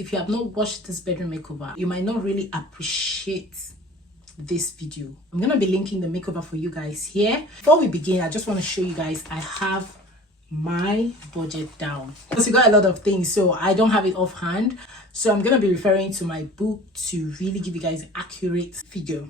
If you have not watched this bedroom makeover, you might not really appreciate this video. I'm gonna be linking the makeover for you guys here. Before we begin, I just want to show you guys I have my budget down because we got a lot of things, so I don't have it offhand. So I'm gonna be referring to my book to really give you guys an accurate figure.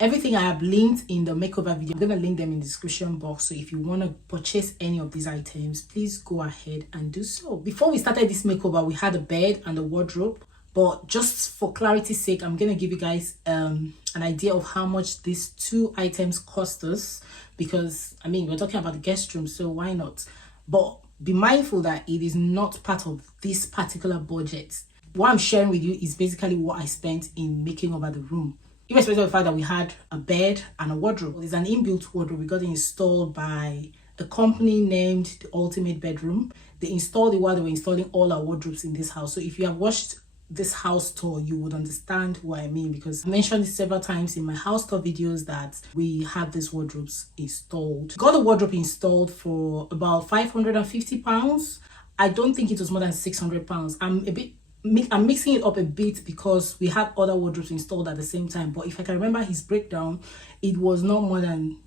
Everything I have linked in the makeover video, I'm going to link them in the description box. So if you want to purchase any of these items, please go ahead and do so. Before we started this makeover, we had a bed and a wardrobe. But just for clarity's sake, I'm going to give you guys an idea of how much these two items cost us. Because, I mean, we're talking about the guest room, so why not? But be mindful that it is not part of this particular budget. What I'm sharing with you is basically what I spent in making over the room. Irrespective of the fact that we had a bed and a wardrobe. There's an inbuilt wardrobe. We got it installed by a company named The Ultimate Bedroom. They installed it while they were installing all our wardrobes in this house. So if you have watched this house tour, you would understand what I mean, because I mentioned it several times in my house tour videos that we had these wardrobes installed. Got the wardrobe installed for about £550. I don't think it was more than £600. I'm mixing it up a bit because we had other wardrobes installed at the same time, but if I can remember his breakdown, it was not more than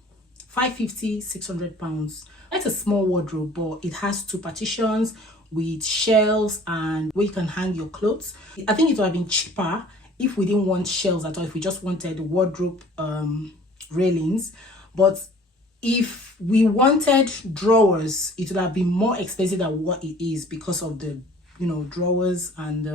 £550–600. It's a small wardrobe, but it has two partitions with shelves and where you can hang your clothes. I think it would have been cheaper if we didn't want shelves at all, if we just wanted wardrobe railings. But if we wanted drawers, it would have been more expensive than what it is because of the drawers and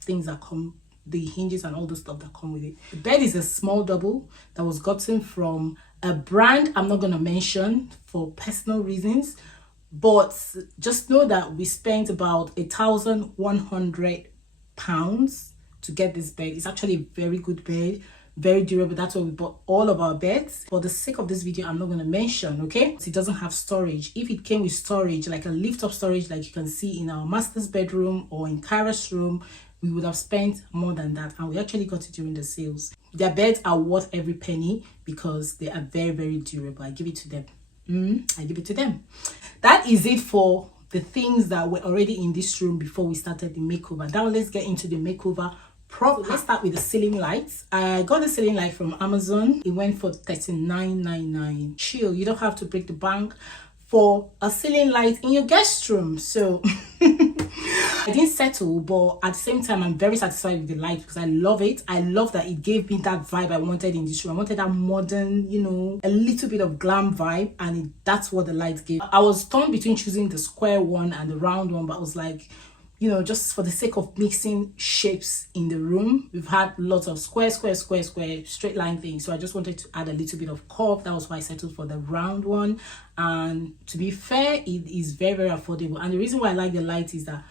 things that come, the hinges and all the stuff that come with it. The bed is a small double that was gotten from a brand I'm not going to mention for personal reasons, but just know that we spent about £1,100 to get this bed. It's actually a very good bed, very durable. That's why we bought all of our beds. For the sake of this video, I'm not going to mention, okay? It doesn't have storage. If it came with storage, like a lift up storage like you can see in our master's bedroom or in Kara's room, we would have spent more than that, and we actually got it during the sales. Their beds are worth every penny because they are very, very durable. I give it to them. I give it to them. That is it for the things that were already in this room before we started the makeover. Now let's get into the makeover proper. Let's start with the ceiling lights. I got the ceiling light from Amazon. It went for $39.99. Chill, you don't have to break the bank for a ceiling light in your guest room. So I didn't settle, but at the same time I'm very satisfied with the light because I love it. I love that it gave me that vibe I wanted in this room. I wanted that modern, a little bit of glam vibe, and that's what the light gave. I was torn between choosing the square one and the round one, but I was like, just for the sake of mixing shapes in the room, we've had lots of square, straight line things. So I just wanted to add a little bit of curve. That was why I settled for the round one. And to be fair, it is very, very affordable. And the reason why I like the light is that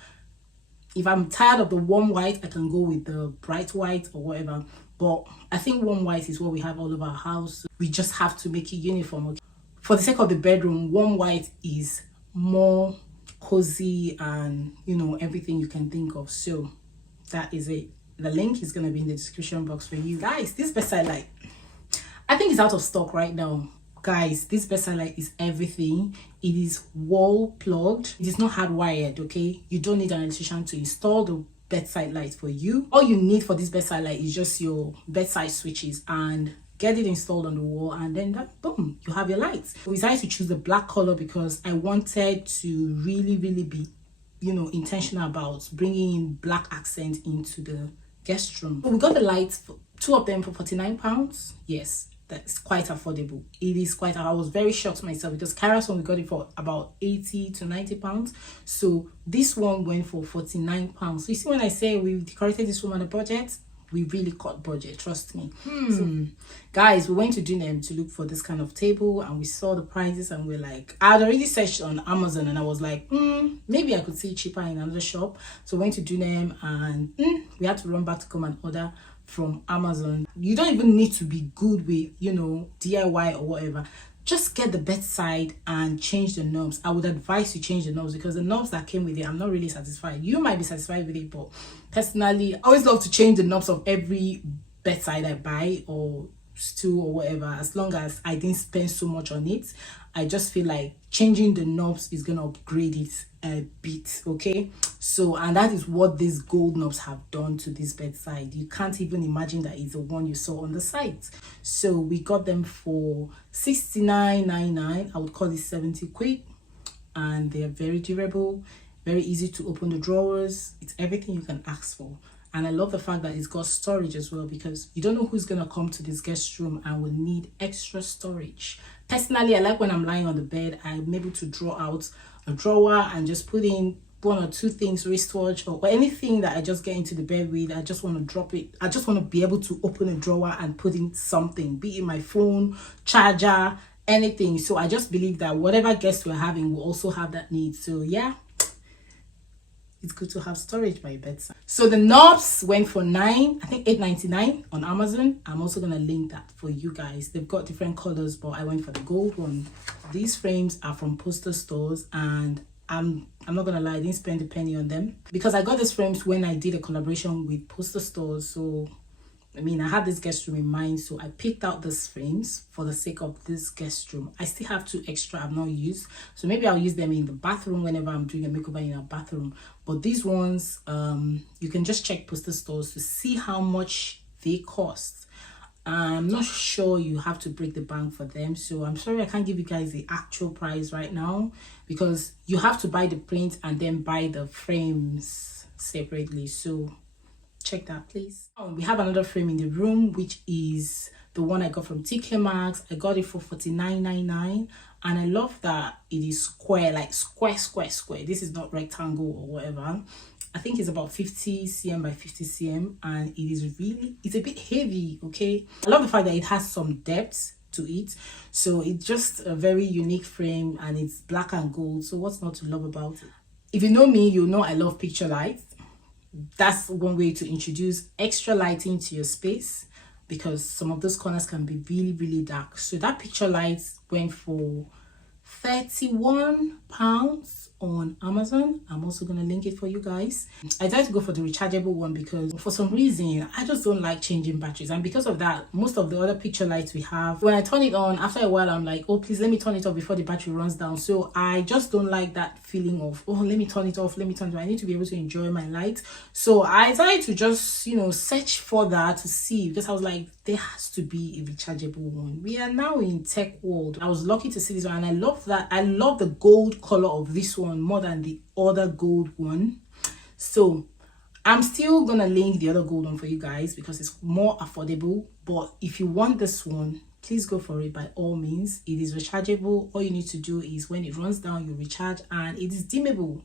if I'm tired of the warm white, I can go with the bright white or whatever. But I think warm white is what we have all over our house. We just have to make it uniform. Okay? For the sake of the bedroom, warm white is more cozy and everything you can think of. So that is it. The link is going to be in the description box for you guys. This bedside light, I think it's out of stock right now, guys. This bedside light is everything. It is wall plugged. It is not hardwired. Okay, you don't need an electrician to install the bedside light for you. All you need for this bedside light is just your bedside switches, and get it installed on the wall, and then boom, you have your lights. We decided to choose the black color because I wanted to really be intentional about bringing in black accent into the guest room. So we got the lights, two of them for £49. Yes, that's quite affordable. It is quite. I was very shocked myself because Kara's one we got it for about £80–90. So this one went for £49. So you see, when I say we decorated this room on a budget, we really cut budget, trust me. So, guys, we went to Dunem to look for this kind of table, and we saw the prices, and we're like, I had already searched on Amazon, and I was like, maybe I could see it cheaper in another shop. So we went to Dunem, and we had to run back to come and order from Amazon. You don't even need to be good with DIY or whatever. Just get the bedside and change the knobs. I would advise you change the knobs because the knobs that came with it, I'm not really satisfied. You might be satisfied with it, but personally, I always love to change the knobs of every bedside I buy or stool or whatever, as long as I didn't spend so much on it. I just feel like changing the knobs is gonna upgrade it a bit. Okay, so and that is what these gold knobs have done to this bedside. You can't even imagine that is the one you saw on the site. So we got them for 69.99. I would call it 70 quid, and they're very durable, very easy to open the drawers. It's everything you can ask for. And I love the fact that it's got storage as well, because you don't know who's gonna come to this guest room and will need extra storage. Personally, I like when I'm lying on the bed, I'm able to draw out a drawer and just put in one or two things, wristwatch or anything that I just get into the bed with. I just want to drop it. I just want to be able to open a drawer and put in something, be it my phone, charger, anything. So I just believe that whatever guest we're having will also have that need. So yeah, it's good to have storage by your bedside. So the knobs went for $8.99 on Amazon. I'm also gonna link that for you guys. They've got different colors, but I went for the gold one. These frames are from Poster Stores, and I'm not gonna lie, I didn't spend a penny on them because I got these frames when I did a collaboration with Poster Stores. So I mean, I had this guest room in mind, so I picked out these frames for the sake of this guest room. I still have 2 extra I've not used, so maybe I'll use them in the bathroom whenever I'm doing a makeover in a bathroom. But these ones, you can just check Poster Stores to see how much they cost. I'm not sure you have to break the bank for them, so I'm sorry I can't give you guys the actual price right now, because you have to buy the print and then buy the frames separately. So check that, please. We have another frame in the room, which is the one I got from TK Maxx. I got it for $49.99, and I love that it is square, like square. This is not rectangle or whatever. I think it's about 50 cm by 50 cm, and it's a bit heavy. Okay, I love the fact that it has some depth to it, so it's just a very unique frame, and it's black and gold. So what's not to love about it? If you know me, you know I love picture lights. That's one way to introduce extra lighting to your space, because some of those corners can be really dark. So that picture light went for £31 on Amazon. I'm also gonna link it for you guys. I tried to go for the rechargeable one because for some reason I just don't like changing batteries, and because of that, most of the other picture lights we have, when I turn it on, after a while I'm like, oh please let me turn it off before the battery runs down. So I just don't like that feeling of, oh let me turn it off, I need to be able to enjoy my light. So I tried to just, you know, search for that to see, because I was like, there has to be a rechargeable one. We are now in tech world. I was lucky to see this one, and I love that. I love the gold color of this one more than the other gold one. So I'm still gonna link the other gold one for you guys because it's more affordable. But if you want this one, please go for it by all means. It is rechargeable. All you need to do is when it runs down, you recharge, and it is dimmable,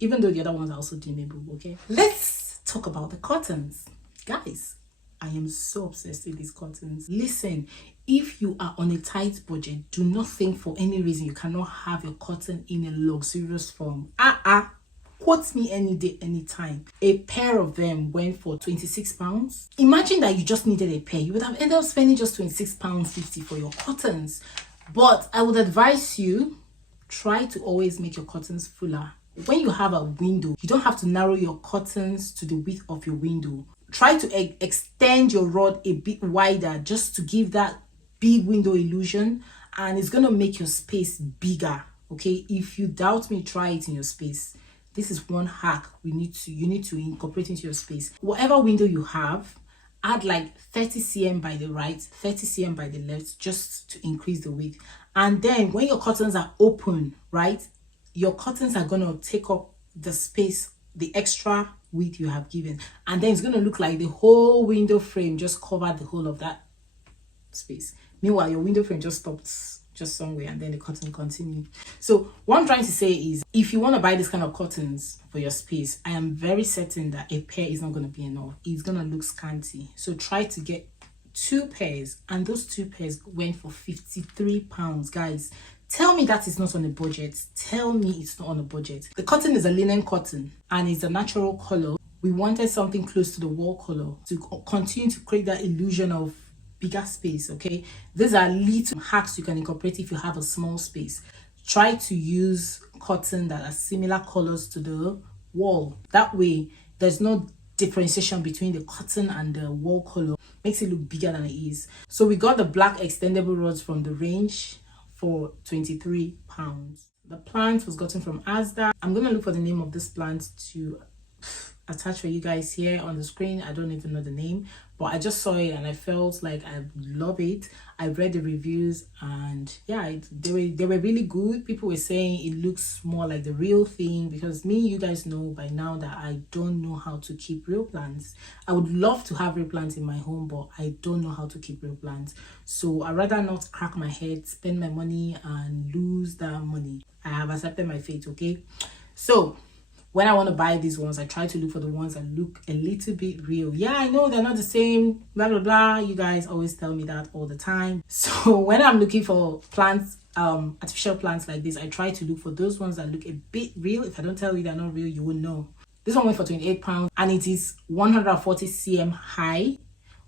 even though the other ones are also dimmable. Okay, let's talk about the curtains, guys. I am so obsessed with these curtains. Listen, if you are on a tight budget, do not think for any reason you cannot have your curtain in a luxurious form. Quote me any day, anytime. A pair of them went for £26. Imagine that you just needed a pair. You would have ended up spending just £26.50 for your curtains. But I would advise you, try to always make your curtains fuller. When you have a window, you don't have to narrow your curtains to the width of your window. Try to extend your rod a bit wider just to give that big window illusion, and it's gonna make your space bigger. Okay, if you doubt me, try it in your space. This is one hack you need to incorporate into your space. Whatever window you have, add like 30 cm by the right, 30 cm by the left, just to increase the width. And then when your curtains are open, right, your curtains are gonna take up the space, the extra width you have given, and then it's going to look like the whole window frame just covered the whole of that space. Meanwhile, your window frame just stopped just somewhere, and then the curtain continued. So what I'm trying to say is, if you want to buy this kind of curtains for your space, I am very certain that a pair is not going to be enough. It's going to look scanty. So try to get 2 pairs, and those 2 pairs went for £53, guys. Tell me that is not on a budget. Tell me it's not on a budget. The cotton is a linen cotton, and it's a natural color. We wanted something close to the wall color to continue to create that illusion of bigger space. Okay, these are little hacks you can incorporate if you have a small space. Try to use cotton that are similar colors to the wall. That way there's no differentiation between the cotton and the wall color. Makes it look bigger than it is. So we got the black extendable rods from the range for £23. The plant was gotten from Asda. I'm gonna look for the name of this plant to attach for you guys here on the screen. I don't even know the name, but I just saw it and I felt like I love it. I read the reviews and yeah, they were really good. People were saying it looks more like the real thing, because you guys know by now that I don't know how to keep real plants. I would love to have real plants in my home, but I don't know how to keep real plants. So I'd rather not crack my head, spend my money and lose that money. I have accepted my fate, okay? So when I want to buy these ones, I try to look for the ones that look a little bit real. Yeah, I know they're not the same, blah, blah, blah. You guys always tell me that all the time. So when I'm looking for plants, artificial plants like this, I try to look for those ones that look a bit real. If I don't tell you they're not real, you won't know. This one went for £28 and it is 140 cm high,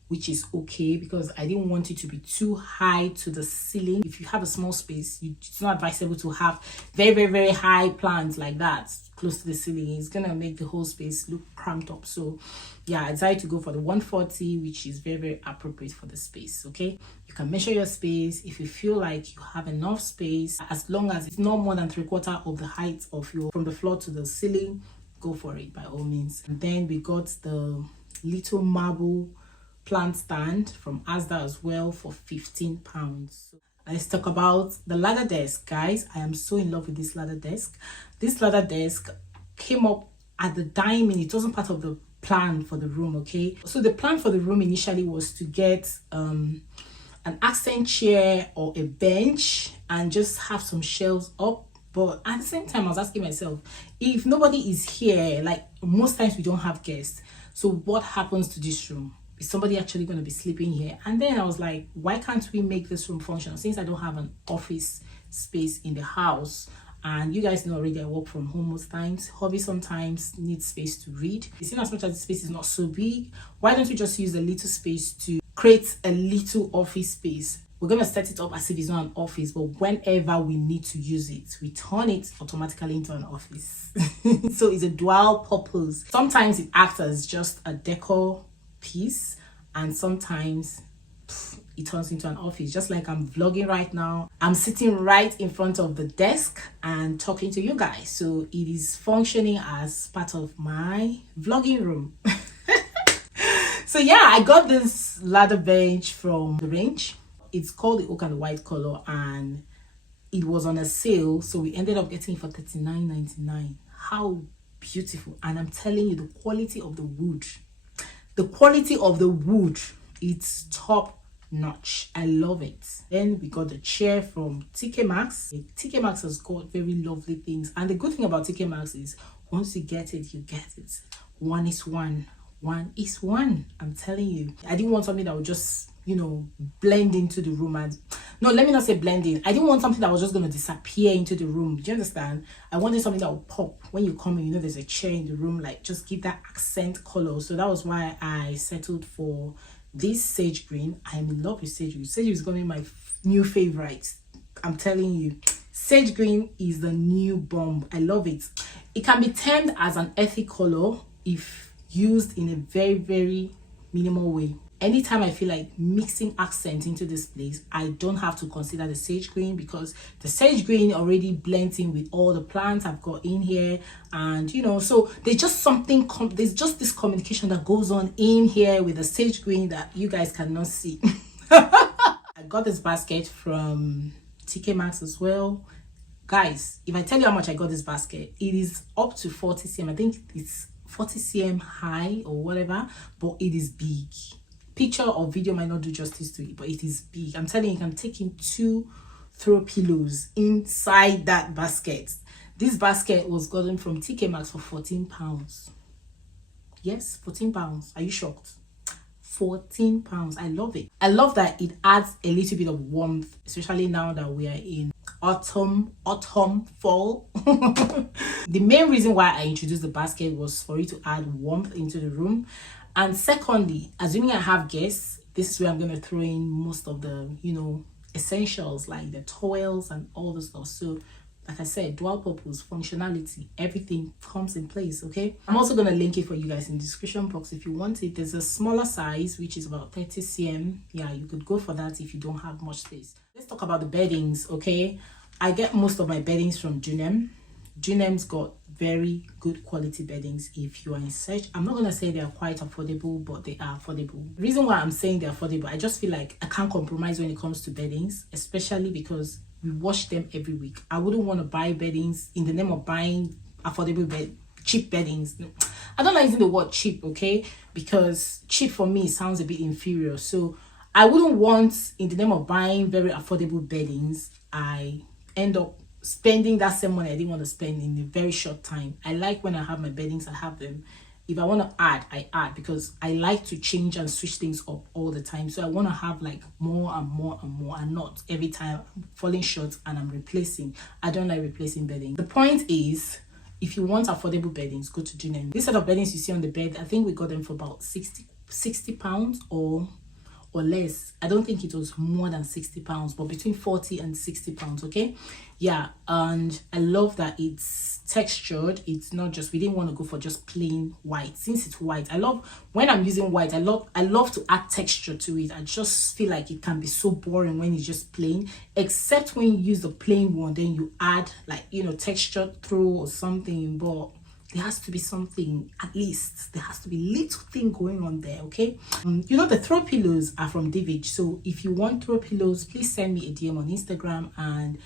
which is okay because I didn't want it to be too high to the ceiling. If you have a small space, it's not advisable to have very, very, very high plants like that close to the ceiling. It's gonna make the whole space look cramped up. So yeah, I decided to go for the 140, which is very, very appropriate for the space. Okay, you can measure your space if you feel like you have enough space, as long as it's not more than 3/4 of the height of your from the floor to the ceiling. Go for it by all means. And then we got the little marble plant stand from Asda as well for £15. Let's talk about the ladder desk, guys. I am so in love with this ladder desk. This ladder desk came up at the diamond. It wasn't part of the plan for the room, okay? So the plan for the room initially was to get an accent chair or a bench and just have some shelves up. But at the same time, I was asking myself, if nobody is here, like most times we don't have guests, so what happens to this room? Is somebody actually going to be sleeping here? And then I was like, why can't we make this room function, since I don't have an office space in the house? And you guys know already I work from home most times. Hobby sometimes needs space to read. It's in as much as the space is not so big, why don't we just use a little space to create a little office space? We're going to set it up as if it's not an office, but whenever we need to use it, we turn it automatically into an office. So it's a dual purpose. Sometimes it acts as just a decor piece, and sometimes it turns into an office. Just like I'm vlogging right now, I'm sitting right in front of the desk and talking to you guys, so it is functioning as part of my vlogging room. So yeah, I got this ladder bench from the range. It's called the oak and white color and it was on a sale, so we ended up getting it for $39.99. How beautiful! And I'm telling you, the quality of the wood, it's top notch. I love it. Then we got the chair from TK Maxx. TK Maxx has got very lovely things, and the good thing about TK Maxx is once you get it, you get it. One is one. I'm telling you, I didn't want something that would just, you know, blend into the room. And no, let me not say blend in. I didn't want something that was just going to disappear into the room. Do you understand? I wanted something that would pop when you come in. You know, there's a chair in the room, like just give that accent color. So that was why I settled for this sage green. I'm in love with sage green. Sage green is going to be my new favorite. I'm telling you, sage green is the new bomb. I love it. It can be termed as an earthy color if used in a very, very minimal way. Anytime I feel like mixing accent into this place, I don't have to consider the sage green, because the sage green already blends in with all the plants I've got in here. And you know, so there's just something, there's just this communication that goes on in here with the sage green that you guys cannot see. I got this basket from TK Maxx as well. Guys, if I tell you how much I got this basket, it is up to 40 cm. I think it's 40 cm high or whatever, but it is big. Picture or video might not do justice to it, but it is big. I'm telling you, you can take in 2 throw pillows inside that basket. This basket was gotten from TK Maxx for £14. Yes, £14. Are you shocked? £14. I love it. I love that it adds a little bit of warmth, especially now that we are in autumn, fall. The main reason why I introduced the basket was for it to add warmth into the room. And secondly, assuming I have guests, this is where I'm going to throw in most of the, you know, essentials like the towels and all the stuff. So like I said, dual purpose, functionality, everything comes in place. Okay, I'm also gonna link it for you guys in the description box if you want it. There's a smaller size which is about 30 cm. Yeah, you could go for that if you don't have much space. Let's talk about the beddings. Okay, I get most of my beddings from Junem's got very good quality beddings. If you are in search, I'm not gonna say they are quite affordable, but they are affordable. The reason why I'm saying they're affordable, I just feel like I can't compromise when it comes to beddings, especially because we wash them every week. I wouldn't want to buy beddings in the name of buying affordable cheap beddings. No. I don't like using the word cheap, okay, because cheap for me sounds a bit inferior. So I wouldn't want, in the name of buying very affordable beddings, I end up spending that same money I didn't want to spend in a very short time. I like when I have my beddings, I have them. If I want to add, I add, because I like to change and switch things up all the time. So I want to have like more and more and more, and not every time I'm falling short and I'm replacing. I don't like replacing bedding. The point is, if you want affordable beddings, go to Junem. This set of beddings you see on the bed, I think we got them for about 60 pounds or less. I don't think it was more than 60 pounds, but between 40 and 60 pounds. Okay, yeah, and I love that it's textured. It's not just, we didn't want to go for just plain white. Since it's white, I love when I'm using white, I love to add texture to it. I just feel like it can be so boring when it's just plain, except when you use the plain one, then you add, like, you know, texture through or something. But there has to be something, at least there has to be little thing going on there. Okay, you know, the throw pillows are from Diffuser. So if you want throw pillows, please send me a DM on Instagram and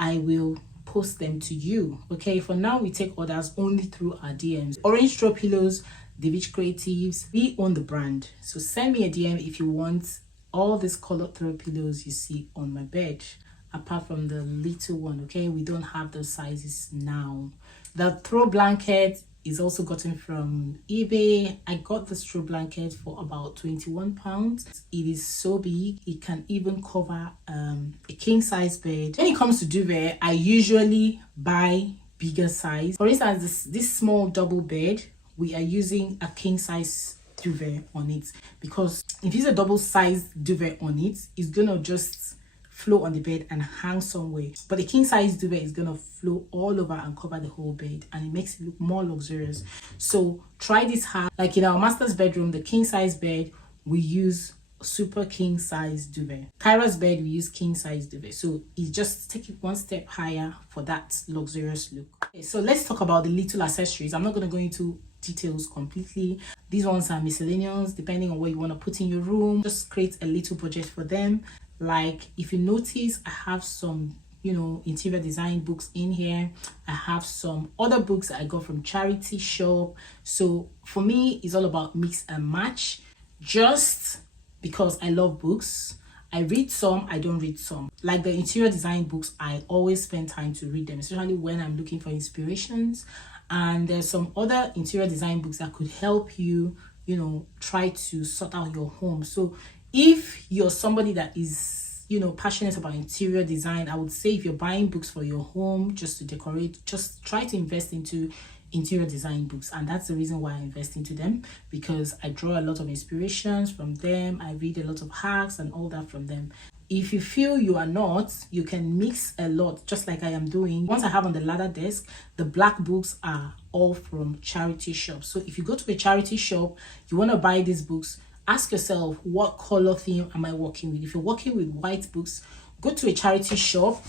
I will post them to you. Okay, for now we take orders only through our DMs. Orange throw pillows, Diffuser Creatives, we own the brand. So send me a DM if you want all these colored throw pillows you see on my bed, apart from the little one. Okay, we don't have those sizes now. The throw blanket is also gotten from eBay. I got this throw blanket for about 21 pounds. It is so big, it can even cover a king size bed. When it comes to duvet, I usually buy bigger size. For instance, this small double bed, we are using a king size duvet on it, because if you use a double size duvet on it, it's gonna just flow on the bed and hang somewhere. But the king size duvet is gonna flow all over and cover the whole bed, and it makes it look more luxurious. So try this hard. Like in our master's bedroom, the king size bed, we use super king size duvet. Kyra's bed, we use king size duvet. So it's just take it one step higher for that luxurious look. Okay, so let's talk about the little accessories. I'm not going to go into details completely. These ones are miscellaneous, depending on what you want to put in your room. Just create a little budget for them. Like if you notice, I have some, you know, interior design books in here. I have some other books that I got from charity shop. So for me, it's all about mix and match. Just because I love books, I read some, I don't read some. Like the interior design books, I always spend time to read them, especially when I'm looking for inspirations. And there's some other interior design books that could help you, you know, try to sort out your home. So if you're somebody that is, you know, passionate about interior design, I would say if you're buying books for your home just to decorate, just try to invest into interior design books. And that's the reason why I invest into them, because I draw a lot of inspirations from them. I read a lot of hacks and all that from them. If you feel you are not, you can mix a lot, just like I am doing. Once I have on the ladder desk, the black books are all from charity shops. So if you go to a charity shop, you want to buy these books, ask yourself, what color theme am I working with? If you're working with white books, go to a charity shop.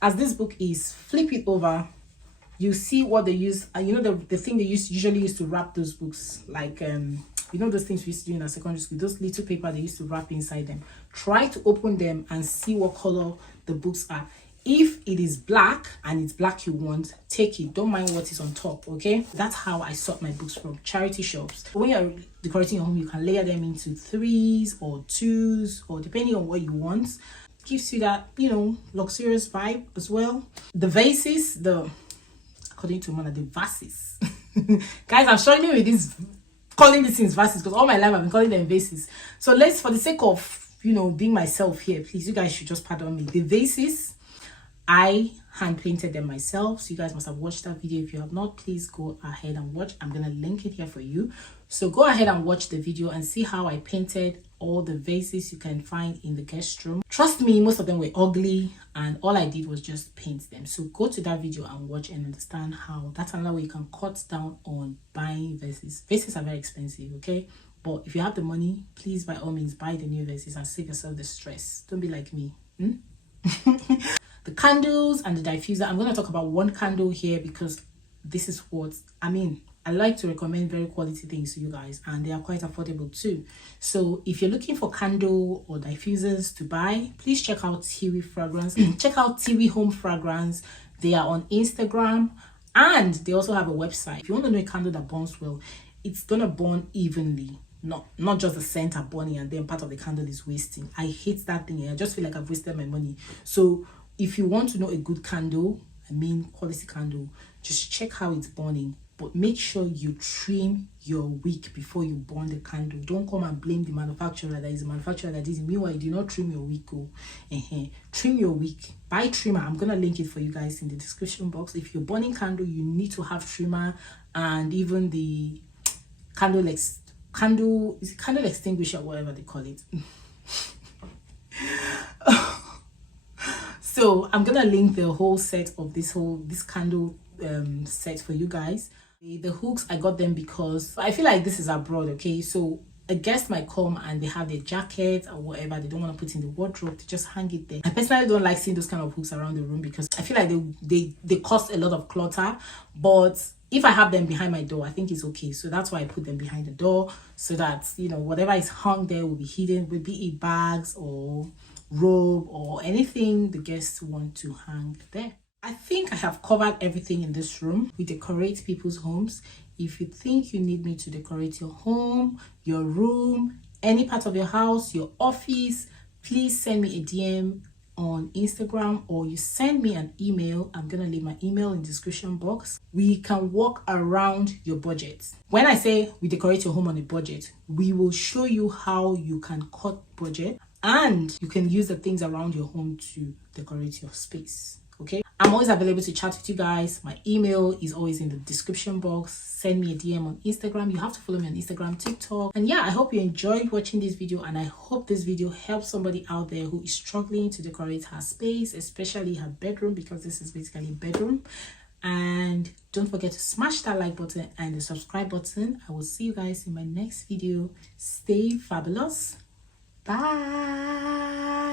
As this book is, flip it over, you see what they use. And you know the thing they usually use to wrap those books, like you know those things we used to do in our secondary school, those little paper they used to wrap inside them. Try to open them and see what color the books are. If it is black and it's black you want, take it. Don't mind what is on top. Okay, that's how I sort my books from charity shops. When you're decorating your home, you can layer them into 3s or 2s, or depending on what you want. Gives you that, you know, luxurious vibe as well. The vases, according to Mona, the vases. Guys, I'm struggling with this, calling these things vases, because all my life I've been calling them vases. So let's, for the sake of, you know, being myself here, please, you guys should just pardon me. The vases, I hand painted them myself. So you guys must have watched that video. If you have not, please go ahead and watch. I'm gonna link it here for you. So go ahead and watch the video and see how I painted all the vases you can find in the guest room. Trust me, most of them were ugly and all I did was just paint them. So go to that video and watch and understand how that's another way you can cut down on buying vases. Vases are very expensive, okay? But if you have the money, please by all means buy the new vases and save yourself the stress. Don't be like me. The candles and the diffuser. I'm going to talk about one candle here because this is what I like to recommend very quality things to you guys, and they are quite affordable too. So if you're looking for candle or diffusers to buy, please check out Tiwi Fragrance. Check out Tiwi Home Fragrance. They are on Instagram and they also have a website. If you want to know a candle that burns well, it's gonna burn evenly. Not just the center burning and then part of the candle is wasting. I hate that thing. I just feel like I've wasted my money. So if you want to know a good candle, quality candle, just check how it's burning. But make sure you trim your wick before you burn the candle. Don't come and blame the manufacturer that is the manufacturer that is. Meanwhile, you do not trim your wick. Trim your wick. Buy trimmer. I'm gonna link it for you guys in the description box. If you're burning candle, you need to have trimmer and even the candle extinguisher, whatever they call it. So I'm gonna link the whole set of this candle set for you guys. The hooks, I got them because I feel like this is abroad, okay? So a guest might come and they have their jacket or whatever they don't want to put in the wardrobe, to just hang it there. I personally don't like seeing those kind of hooks around the room because I feel like they cause a lot of clutter. But if I have them behind my door, I think it's okay. So that's why I put them behind the door, so that, you know, whatever is hung there will be hidden, will be it bags or robe or anything the guests want to hang there. I think I have covered everything in this room. We decorate people's homes. If you think you need me to decorate your home, your room, any part of your house, your office, please send me a DM on Instagram or you send me an email. I'm gonna leave my email in the description box. We can work around your budget. When I say we decorate your home on a budget, we will show you how you can cut budget and you can use the things around your home to decorate your space. Okay, I'm always available to chat with you guys. My email is always in the description box. Send me a DM on Instagram. You have to follow me on Instagram, TikTok. And yeah, I hope you enjoyed watching this video, and I hope this video helps somebody out there who is struggling to decorate her space, especially her bedroom, because this is basically a bedroom. And don't forget to smash that like button and the subscribe button. I will see you guys in my next video. Stay fabulous. Bye.